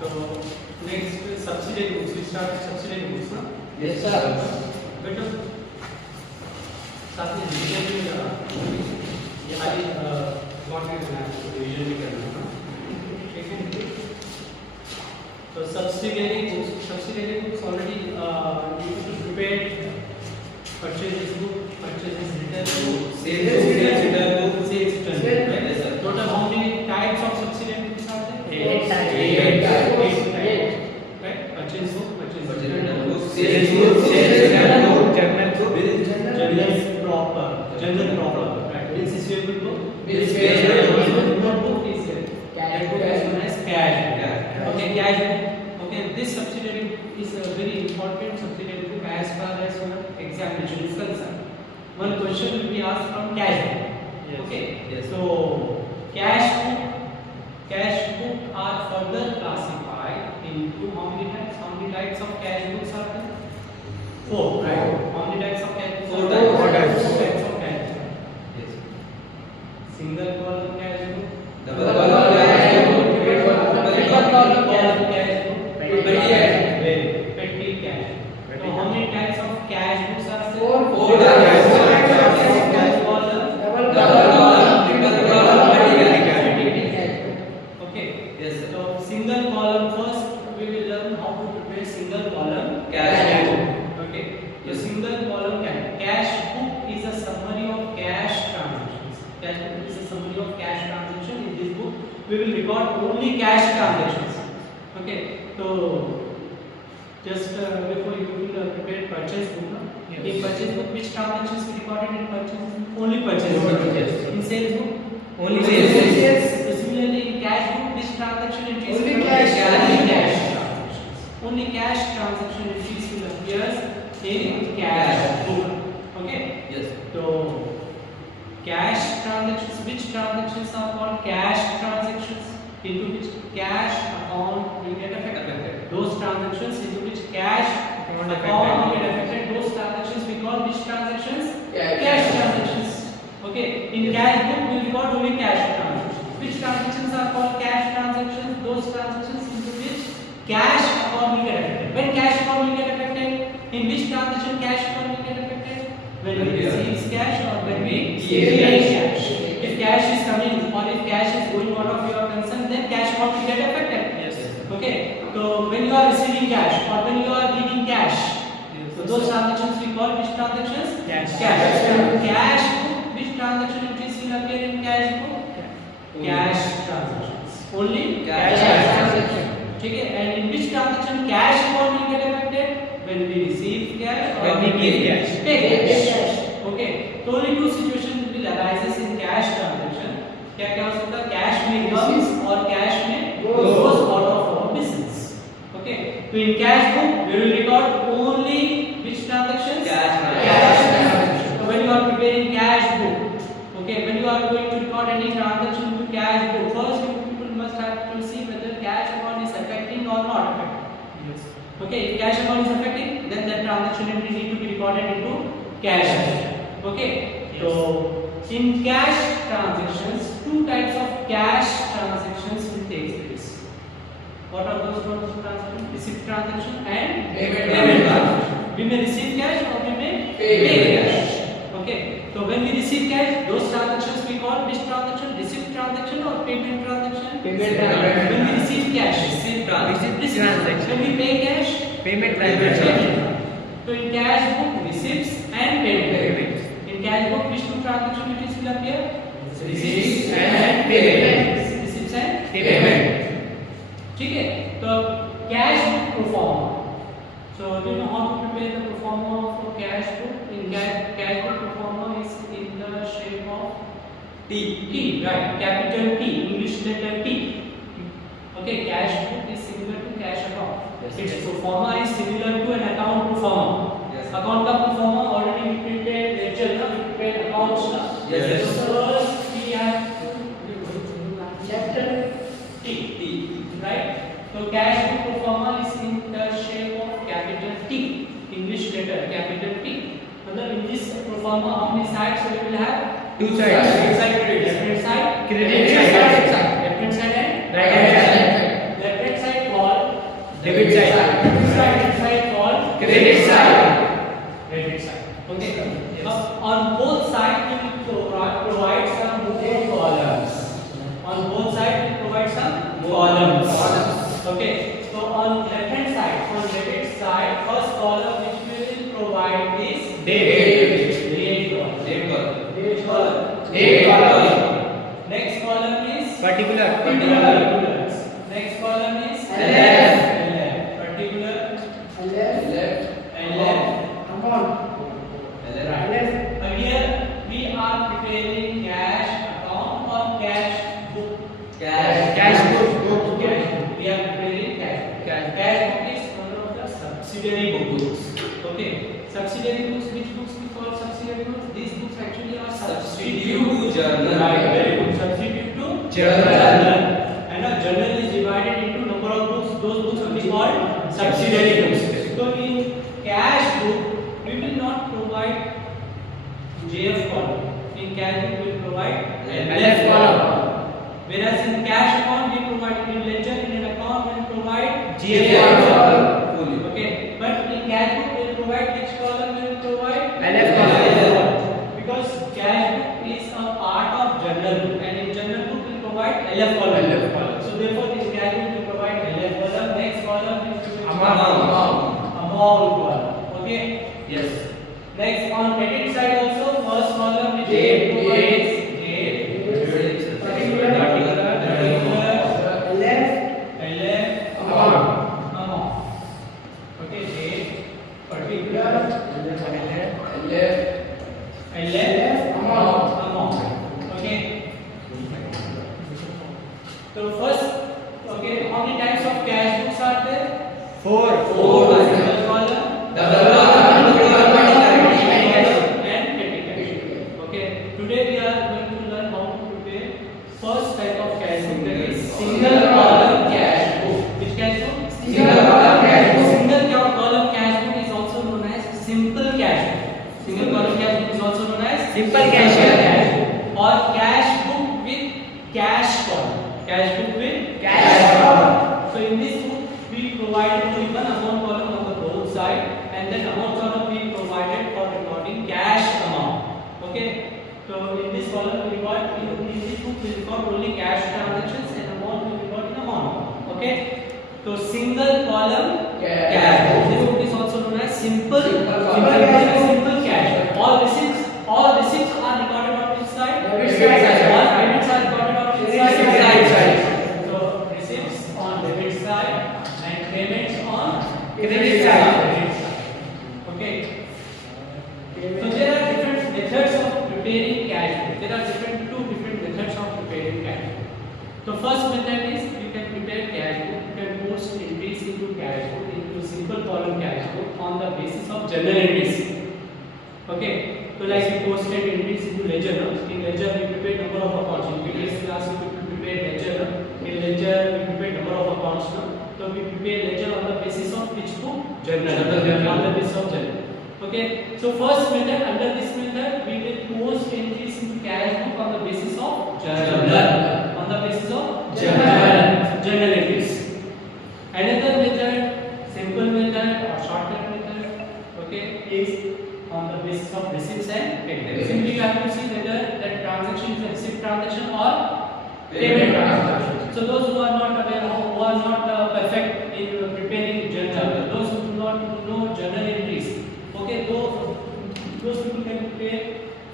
So next subsidiary books. We start with subsidiary books, ना? Yes sir. बेटा साथ में रिवीजन भी करना। ये खाली कॉन्टेंट करना है, रिवीजन भी करना है, ठीक है? So subsidiary books already you should prepare purchase book, purchase return book, sales return book, sales return book. Yes sir. Total how many types of subsidiary books are there? 8 types. Right? Purchase book, purchase return book, sales book, sales return book, journal book, general proper. Right? Bills receivable book, bills payable book is that book is known as cash. Okay, cash book. Okay, this subsidiary is a very important subsidiary book as far as examination is concerned. One question will be asked from cash book. Yes. Okay. Yes. So cash book are further classified into how many types? How many types of cash books are there? 4. Right. How many types of cash books? 4 types. 4 types of cash books. Yes. Single column cash book. Double column cash book. Triple column cash book. Petty cash. So how many types of cash books are there? 4 types. Single column, double column, triple columm, petty cash. Okay. Yes sir. So single column first we will learn how to prepare single column cash book. Okay. So single column cash book is a summary of cash transactions. Cash book is a summary of cash transactions. In this book we will record only cash transactions. Okay. So just before you will prepare purchase book. Yes. In purchase book, which transactions we recorded in purchase book? Only purchase book. Yes. In sales book, only sales. Yes. So similarly, in cash book, which transaction entries? Only cash. Transactions. Only cash transaction entries will appear in cash book. Okay. Yes. So cash transactions. Which transactions are called cash transactions? Into which cash account will get affected. Those transactions into which cash account will get affected. Those transactions we call which transactions? Cash transactions. Okay. In cash book we record only cash transactions. Which transactions are called cash transactions? Those transactions into which cash account will get affected. When cash account will get affected? In which transaction cash account will get affected? When we receive cash or when we pay cash. If cash is coming or if cash is going out of your concern, then cash account will get affected. Yes. Okay. So when you are receiving cash or when you are giving cash, so those transactions we call which transactions? Cash. Cash book. Which transaction entries will appear in cash book? Cash transactions. Only cash transactions. Okay. And in which transaction cash account will get affected? When we receive cash or when we give cash. Pay cash. Okay. So only two situations will arises in cash transaction. क्या हो सकता है? Cash में comes और cash में goes out of our business. Okay. So in cash book we will record only which transactions? Cash transactions. So when you are preparing cash book, okay, when you are going to record any transaction to cash book, first people must have to see whether cash account is affecting or not affecting. Yes. Okay. If cash account is affecting, then that transaction entry need to be recorded into cash. Okay. Yes. So in cash transactions, two types of cash transactions will take place. What are those transactions? Receipt transaction and payment transaction. We may receive cash or we may pay cash. Okay. So when we receive cash, those transactions we call which transaction? Receipt transaction or payment transaction? Payment transaction. When we receive cash, receipt transaction. When we pay cash, payment transaction. So in cash book, receipts and payment. In cash book, which two transaction entries will appear? Receipts and payment. Receipts and payment. ठीक है? तो cash book pro forma. So do you know how to prepare the pro forma of cash book? In cash book pro forma is in the shape of T, right? Capital T, English letter T. Okay, cash book is similar to cash account. Yes. Its pro forma is similar to an account pro forma. Yes. Account का pro forma already we prepared ledger ना, we prepared accounts ना. Yes. So first we have letter T, right? So cash book pro forma is in the shape of capital T, English letter capital T. मतलब in this pro forma how many sides we will have? Two sides. Left side credit. Left hand side credit. Left hand side Credit side. Credit side. Okay. Yes. On both sides we will provide some more columns. On both sides we provide some columns. Okay. So on left hand side, on debit side, first column which we will provide is date column. Date column. Date column. Next column is particulars. Next column is LF. Particular. LF. Amount. Right. Here we are preparing cash account or cash book. Cash book. We are preparing cash book is one of the subsidiary books. Okay. Subsidiary books. Which books we call subsidiary books? These books actually are substitute journal. Right. Very good. Substitute to journal. And a journal is divided into number of books. Those books will be called subsidiary books. So in cash book we will not provide JF column. In cash book we will provide LF column. Whereas in cash account we provide in ledger, in an account we will provide GF column. Okay. But in cash book we will provide which column? We will provide LF column. Because cash book is a part of journal book, and in journal book we will provide LF column. So therefore in cash book we will provide LF column. Next column is amount column. Okay. Yes. Next on credit side also, first column which is date. LF amount. Okay, date, particular, LF amount. Okay. So first, okay, how many types of cash books are there? Four. Single column, double column, and category. Okay. Today we are going to learn how to prepare first type of cash book, that is single column cash book. Which cash book? Single column cash book. Single column cash book is also known as simple cash book. Single column cash book is also known as simple cash book or cash book with cash column. Cash book with cash column. So in this book we provided only one amount column on the both side, and then amount column we provided for recording cash amount. Okay. So in this column we record in this book we record only cash transactions, and amount we record in amount. Okay. So single column cash book. This book is also known as simple cash. All receipts are recorded on which side? All payments are recorded on which side? So receipts on debit side and payments on credit side. Okay. So there are different methods of preparing cash book. There are two different methods of preparing cash book. The first method is you can prepare cash book. You can post entries into cash book, into simple column cash book on the basis of journal entries. Okay. So like we posted entries into ledger. In ledger we prepare number of accounts. In previous class we prepare ledger. In ledger we prepare number of accounts. So we prepare ledger on the basis of which book? Journal. On the basis of journal. Okay. So first method, under this method we will post entries into cash book on the basis of journal. On the basis of journal entries. Another method, simple method or shortcut method, okay, is on the basis of receipts and payments. Simply you have to see whether that transaction is a receipt transaction or payment transaction. So those who are not aware, who are not perfect in preparing journal, those who do not know journal entries, okay, those people can prepare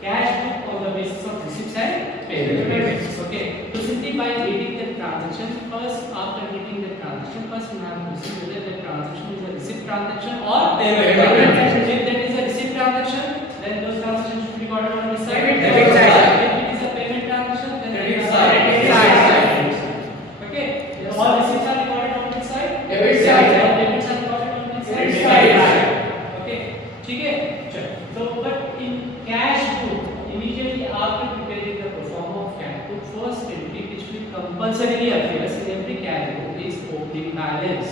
cash book on the basis of receipts and payments. Okay. So simply by reading the transaction, first after reading the transaction, first we have to see whether the transaction is a receipt transaction or payment transaction. If that is a receipt transaction, then those transactions should be recorded on which side? Debit side. If it is a payment transaction, then debit side. Okay. Yes. All receipts are recorded on which side? Debit side. All payments are recorded on which side? Debit side. Okay. Okay. So, but in cash book, immediately after preparing the perform of cash book, first entry which will compulsorily appears in every cash book is opening balance.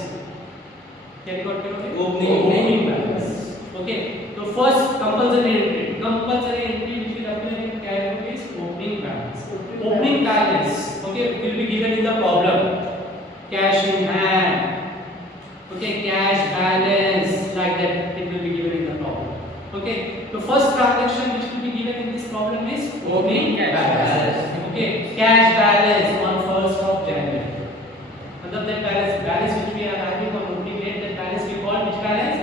Opening balance. Okay. So first compulsory entry which will appear in cash book is opening balance. Opening balance. Okay, will be given in the problem. Cash in hand. Okay, cash balance like that. It opening balance. Okay, cash balance on 1st of January. मतलब that balance which we are having on opening date, that balance we call which balance?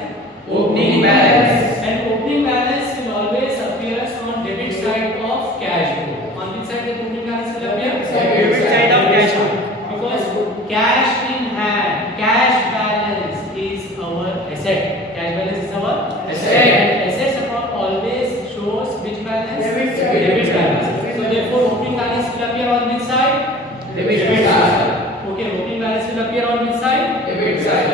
Opening balance. And opening balance will always appear on debit side of cash book. On which side the opening balance will appear? Debit side of cash book. Because cash in hand, cash balance is our asset. Cash balance is our Asset. And assets account always shows which balance? Debit side. Debit balance. So therefore opening balance will appear on which side? Debit side. Okay, opening balance will appear on which side? Debit side.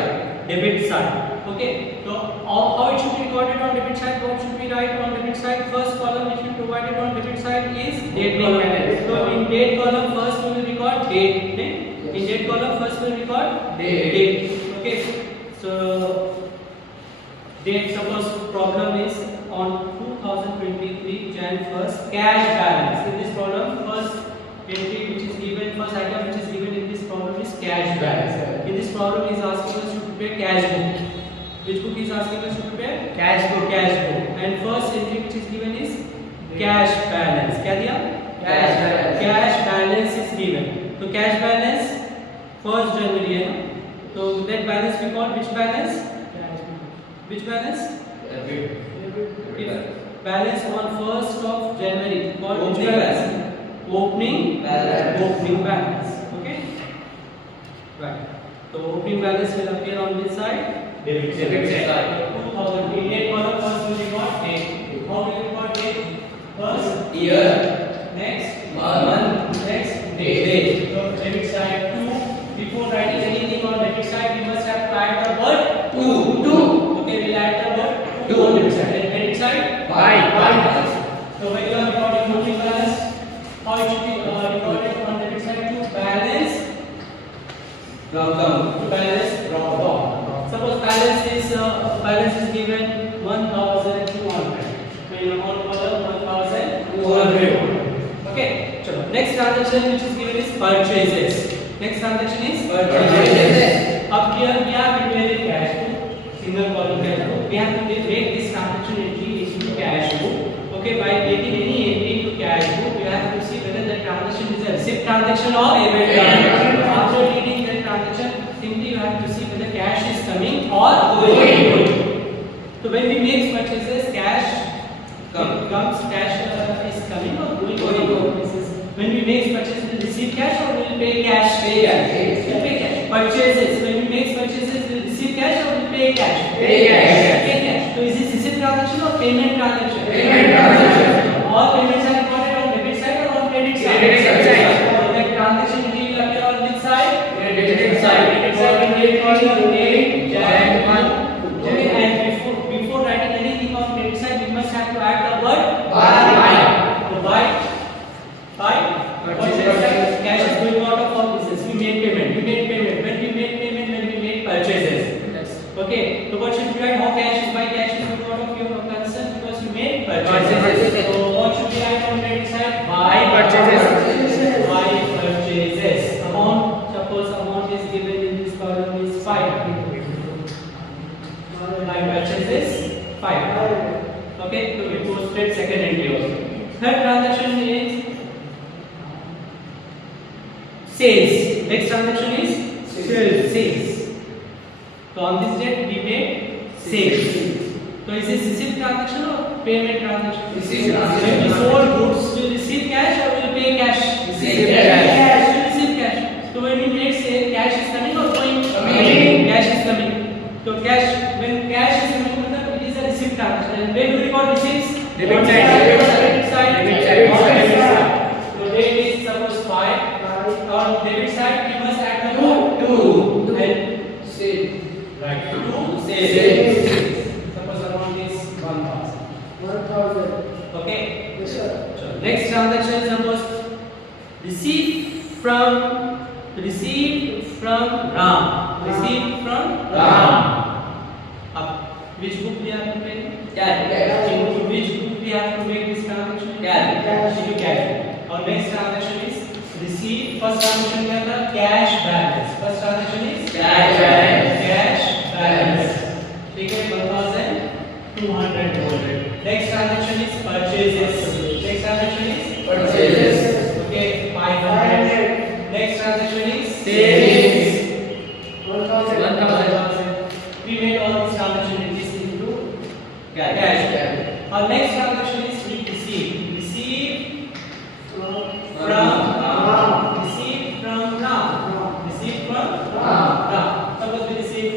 Debit side. Okay, so how it should be recorded on debit side? What should we write on debit side? First column which we provided on debit side is date column. So in date column first we will record date. Okay? In date column first we will record date. Okay, so date, suppose problem is on 2023 Jan 1st cash balance. In this problem first entry which is given, first item which is given in this problem is cash balance. In this problem is asking us to prepare cash book. Which book is asking us to prepare? Cash book. Cash book. And first entry which is given is cash balance. क्या दिया? Cash balance. Cash balance is given. So cash balance 1st January है ना? So that balance we call which balance? Which balance? Balance on 1st of January called which balance? Opening balance. Okay. Right. So opening balance will appear on which side? Debit side. 2008 date column first will record date. How will we record date? First Year. next Month. next Date. So debit side 2. Before writing anything on debit side, we must have to add the word 2. Okay, we'll add the word 2 on debit side. And credit side 5. So when you are recording opening balance, how it should be recorded on debit side? To balance drop down. Suppose balance is given 1,200. Main amount column 1,200. Okay. Chalo. Next transaction which is given is purchases. Next transaction is Purchases. Up here we are preparing cash book. Single column cash book. We have to make this transaction entry into cash book. Okay. By making any entry to cash book, we have to see whether the transaction is a receipt transaction or payment transaction. After reading the transaction, simply you have to see whether cash is coming or going. So when we make purchases, cash comes, cash is coming or going. When we make purchases, we receive cash or we will pay cash? Pay cash. Purchases. When we make purchases, we will receive cash or we will pay cash? Pay cash. So is this receipt transaction or payment transaction? All payments are recorded on debit side or on credit side? Credit side. So the transaction will appear on which side? Credit side. Date Jan 1. Okay, and before writing anything on credit side, we must have to add the word buy. So buy. Cash is going out of all business. We made payment. When we made payment, when we made purchases. Okay. So what should we write? How cash is by cash is going out of your concern because you made purchases. So what should we write on credit side? Buy purchases. Amount. Suppose amount is given in this column is 5. Buy purchases 5. Okay. So we posted second entry also. Third transaction is sales. Next transaction is sales. So on this date we made sales. So is this receipt transaction or payment transaction? Receipt transaction. When we sold goods, we will receive cash or we will pay cash? Receive cash. We will receive cash. So when we made sale, cash is coming or going? Coming. Cash is coming. So cash, when cash is coming, it is a receipt transaction. And where do we record receipts? Debit side. Debit side. So date is suppose 5. On debit side, we must add the word 2. And Sale. right. 2 sales. Suppose amount is 1,000. Okay. Yes, sir. Next transaction, suppose received from Ram. Which book we have to pay? Cash. In which book we have to make this transaction? Cash. Into cash. Our next transaction is receipt. First transaction क्या था? Cash balance. First transaction is Cash balance. Cash balance. ठीक है, 1,200. Next transaction is purchases. Next transaction is Purchases. Okay, 500. Next transaction is Savings. 1000. We made all these transactions into cash. Our next transaction is we receive. Receive from Ram. Receive from Ram. Receive from Ram. Suppose we receive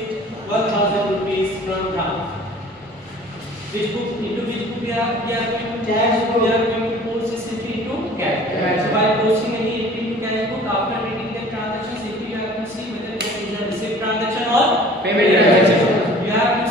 1000 rupees from Ram. Which book, into which book we are going to Cash book. we are going to post this entry into cash. So by posting any entry into cash book, after reading the transactions, if you have to see whether it is a receipt transaction or Payment transaction. you have to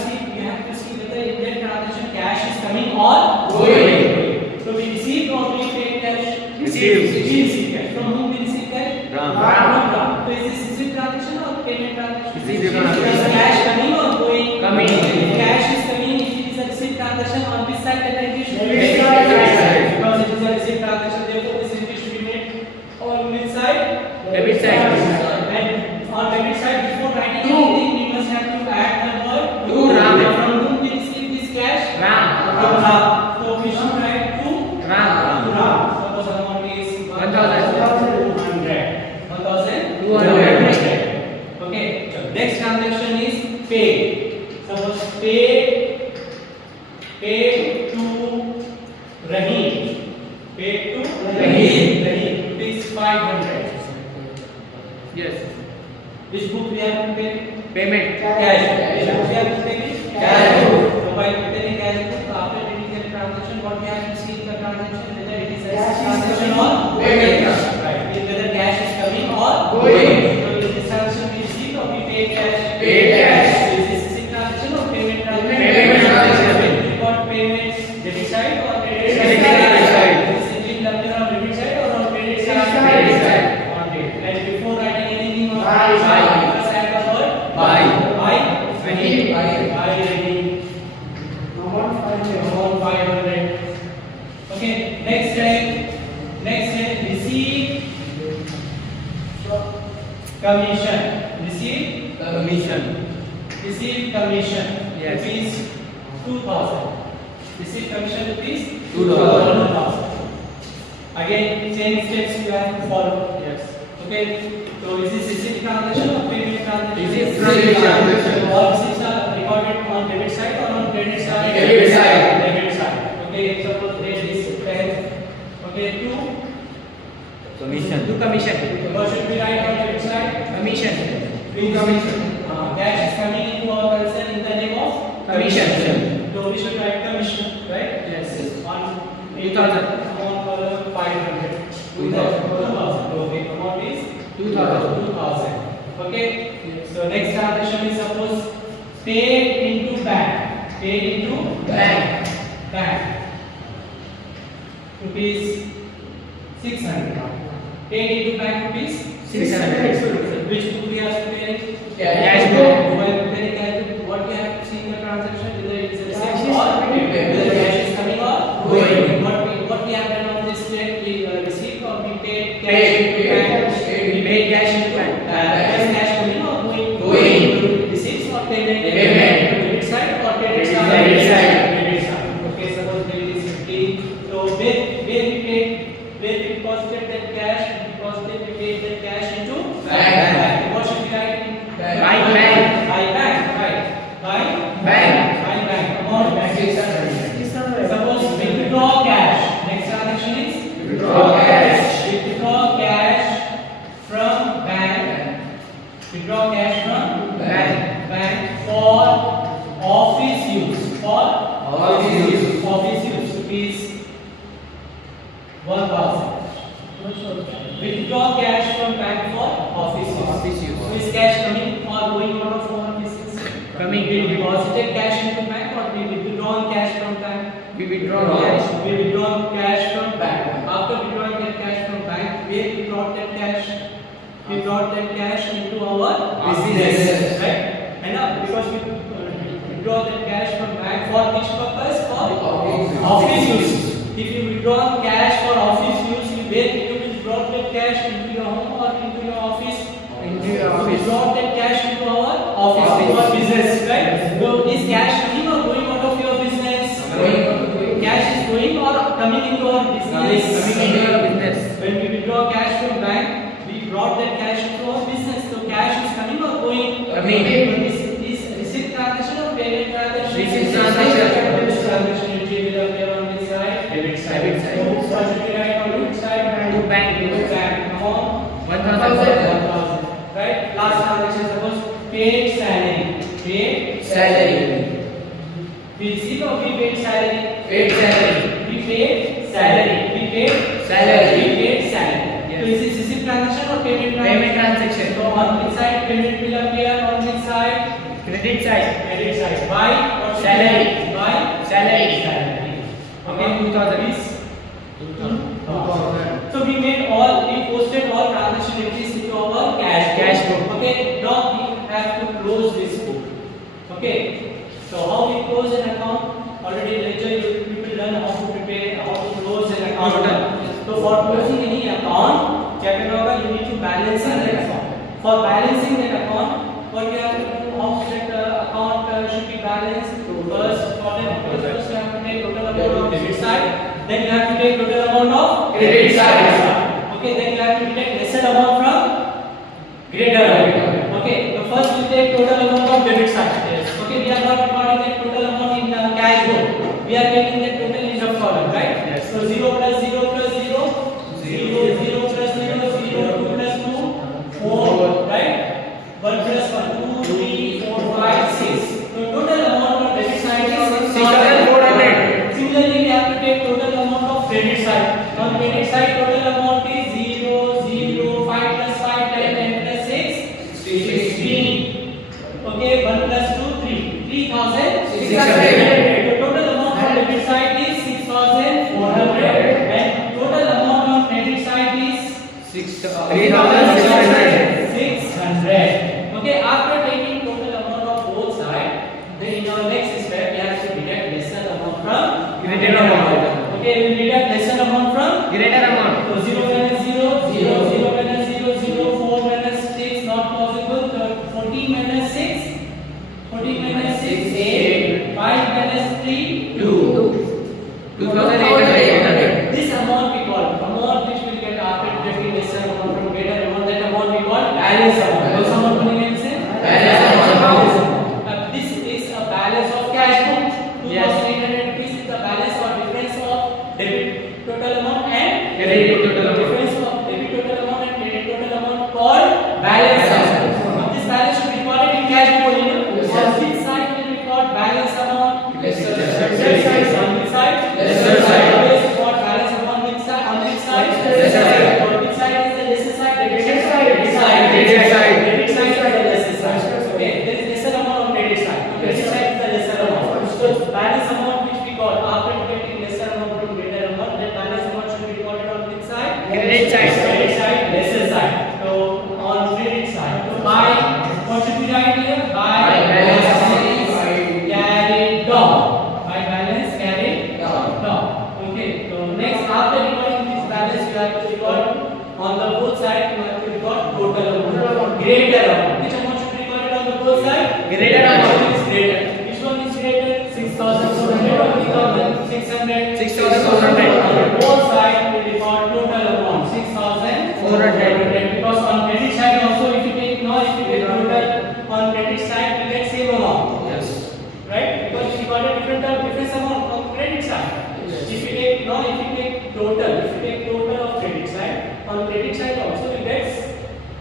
see whether in that transaction cash is coming or Going. So we received or we paid cash? Received. We received cash. From whom we received cash? Ram. From Ram. So is this receipt transaction or payment transaction? Receipt transaction. Is cash coming or going? Coming. If cash is coming, if it is a receipt transaction, on which side the entry should be made? Debit side. Because it is a receipt transaction, therefore this entry should be made on which side? Debit side. And on debit side, before writing anything, we must have to add the word To Ram. From whom we receive this cash? Ram. From Ram. So we should write to Ram. Ram. Suppose amount is 1000. 1200. Okay. So next transaction is pay. Suppose pay to Rahim. Pay to Rahim. Rupees 500. Yes. Which book we have to pay? Payment. Cash. Which book we have to pay? Cash book. So by preparing cash book, after reading the transaction, what we have to see in the transaction, whether it is a Cash is transaction or payment. Right. Whether cash is coming or Going. So in this transaction we receive or we pay cash? Pay cash. Is this a transaction or payment transaction? Payment transaction. We got payment debit side or credit Credit side? side. Is it in on debit side or on credit side? Credit side. On debit. And before writing anything on Buy. credit side, first add the word Buy. Rahim. Rahim. Buy Rahim. Amount 500. Okay. Next time receive commission. Receive commission. Yes. Rupees 2000. Receive commission rupees 2000. Again, same steps you have to follow. Yes. Okay. So is this receipt transaction or payment transaction? Receipt transaction. All receipts are recorded on debit side or on credit side? Debit side. Debit side. Okay. Suppose there is pen. Okay. To Commission. what should we write on debit side? Commission. Cash is coming into our concern in the name of Commission. So we should write commission, right? Yes. On 2000. Amount column 500. 2000. Okay. Amount is 2000. Okay. So next transaction is suppose paid into bank. Bank. Rupees 600. Paid into bank rupees 600. Which book we have to pay? Cash book. While preparing cash book, what we have to see in the transaction, whether it is a Cash receipt is or coming. whether cash is coming or Going. What we have done on this check, we received or we paid cash. Paid. We paid cash into bank. Is cash coming or going? Going. Receipts or payment? Payment. Debit side or credit side? Debit side. Debit side. Okay, suppose debit is 50. So where we deposited that cash, we paid that cash into Bank. What should we write? Bank. By bank, right? By Bank. Amount bank. Suppose withdraw cash. Next transaction is Withdraw cash. Withdraw cash from bank. Withdraw cash from Bank. for office use. Office use rupees 1000. Withdraw cash from bank for office use. So is cash coming or going out of our business? Coming. We deposited cash into bank or we withdrawn cash from bank? We withdraw cash. We withdraw cash from bank. After withdrawing that cash from bank, where we brought that cash? We brought that cash into our business, right? And because we withdraw that cash from bank for which purpose? For office use. If you withdraw cash for office use, where you will drop that cash into your home or into your office? Into your So we office. drop that cash into our office, into our business, right? So is cash coming or going out of your business? Going. Cash is going or coming coming into our business. Coming into your business. When we withdraw cash from bank, we brought that cash into our business. So cash is coming or going? Coming. Is receipt transaction or payment transaction? Receipt transaction. Debit transaction usually will appear on which side? Debit side. Debit side. So which one should be right on which side? To bank. To bank. Amount 1,000. Right? Last transaction, suppose paid salary. Paid Salary. we receive or we paid salary? Paid salary. We paid salary. We paid Salary. We paid salary. Yes. So is this receipt transaction or payment transaction? Payment transaction. So on which side payment will appear? On which side? Credit side. Credit side. By or Salary. By Salary. salary. Okay, 2,000. rupees. 2,000. So we posted all transaction entries into our cash book. Okay, now we have to close this book. Okay, so how we close an account? Already lecture you will learn how to prepare, how to close an account. So for closing any account, you need to balance that account. For balancing that account, what you have to do, how that account should be balanced? First, you have to take total amount of debit side. Then you have to take total amount of Credit side. Okay, then you have to take lesser amount from greater amount. Okay, so first we take total amount of debit side. Yes. Okay, we are not recording that total amount in cash book. We are taking that total in the column, right? Yes. So 0 plus 0 plus 0, 0, 0 plus 0, 0, 2 plus 2, 4, right? 1 plus 1, 2, 3, 4, 5, 6. So total amount of debit side is 6,400. Similarly, we have to take total amount of credit side. On credit side, total amount is 0, 0, 5 plus 5, 10 plus 6, 16. Okay, 1 plus 2, 3. 3,600. The total amount on debit side is 6,400 and total amount on credit side is 3,600. 600. Okay, after taking total amount of both sides, then in our next step we have to deduct lesser amount from Greater amount. Okay, we will deduct lesser amount from Greater amount. so 0 minus 0, 0, 0 minus 0, 0, 4 minus 6, not possible. 14 minus 6, 14 minus 6, 8, 5 minus 3, 2. 2,800. This amount we call amount which will get after deducting lesser amount from greater amount. That amount we call balance amount. What amount money means? Balance amount. This is a balance of cash book. Yes. 2,800 rupees is the balance or difference of debit total amount and Credit total amount. difference of debit total amount and credit total amount called balance amount. Now this balance should be recorded in cash book only. On which side will record balance amount? Lesser Lesser side. On which side? Lesser side. Always record balance amount which side? On which side? Lesser side. On which side is the lesser side? Debit side. Credit side. Debit side is the lesser side. Okay, there is lesser amount on credit side. Credit side is the lesser amount. So balance amount which we got after getting lesser amount from greater amount, that balance amount should be recorded on which side? Credit side. Credit side, lesser side. So on credit side, so by what should we write here? By balance carried down. By balance carried down. Okay. So next, after recording this balance, you have to record on the both side. You have to record total amount, greater amount. Which amount should be recorded on the both side? Greater amount. Which one is greater? Which one is greater? 6,400 or 3,600? 6,400. On the both side, we record total amount 6,400. Because on credit side also, if you take total on credit side, we get same amount. Yes. Right? Because we got a different amount on credit side. Yes. If you take total of credit side, on credit side also we get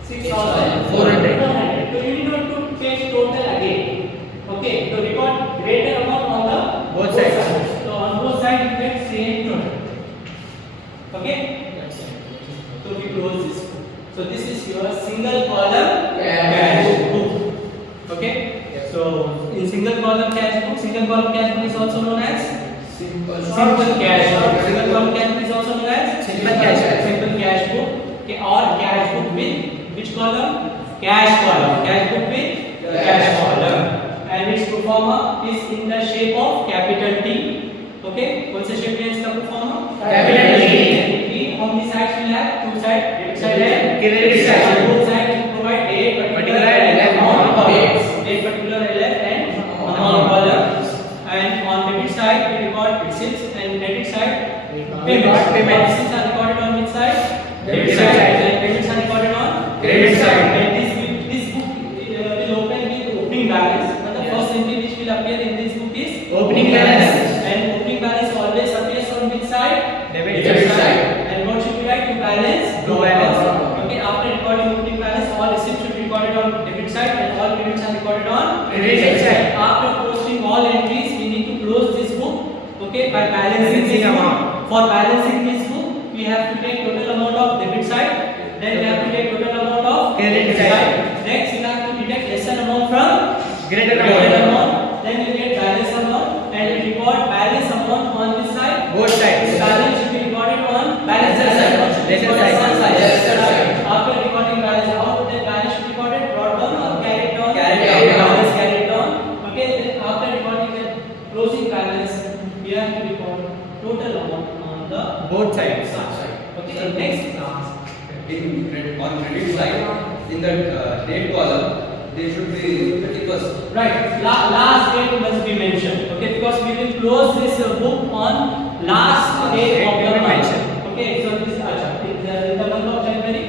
6,400. So you need not to take total again. Okay, so record greater amount on the Both sides. So on both sides you get same total. Okay? So we close this. So this is your single column cash book. Okay? So in single column cash book is also known as simple cash book. Single column cash book is also known as Simple cash book. Okay, or cash book with which column? Cash column. Cash book with cash column. And its proforma is in the shape of capital T. Okay, what's the shape is the proforma? Capital T. How many sides will have? Two sides. Debit side and Credit side. On both sides will provide a particular amount columns. A particular LF and amount columns. And on debit side we record receipts and credit side payment. side and all credits are recorded on Credit side. After posting all entries, we need to close this book. Okay, by balancing this book. For balancing this book, we have to take total amount of debit side. Then we have to take total amount of Credit side. Next, you have to deduct lesser amount from Greater amount. Then you get balance amount and you record balance amount on this side. Both sides. The balance should be recorded on balance side. Lesser side. After recording balance out, then balance should be recorded brought down or carried down. Carried down. Balance carried down. Okay. Then after recording the closing balance, we have to record total amount on the Both sides. Okay. So next class. On credit side, in the date column, they should be 31st. Right. Last date must be mentioned. Okay, because we will close this book on last day of the month. Okay, so this in the month of January,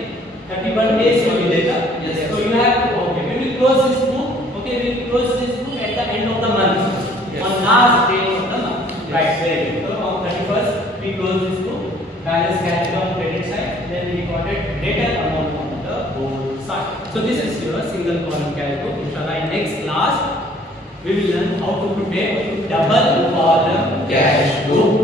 31 days will be there. Yes. So you have to, okay, when we close this book, okay, we will close this book at the end of the month. Yes. On last day of the month. Yes. Right. Very good. So on 31st, we close this book. Balance carried on credit side, then we recorded data amount on the both side. So this is your single column cash book. Inshallah, in next class we will learn how to prepare double column cash book.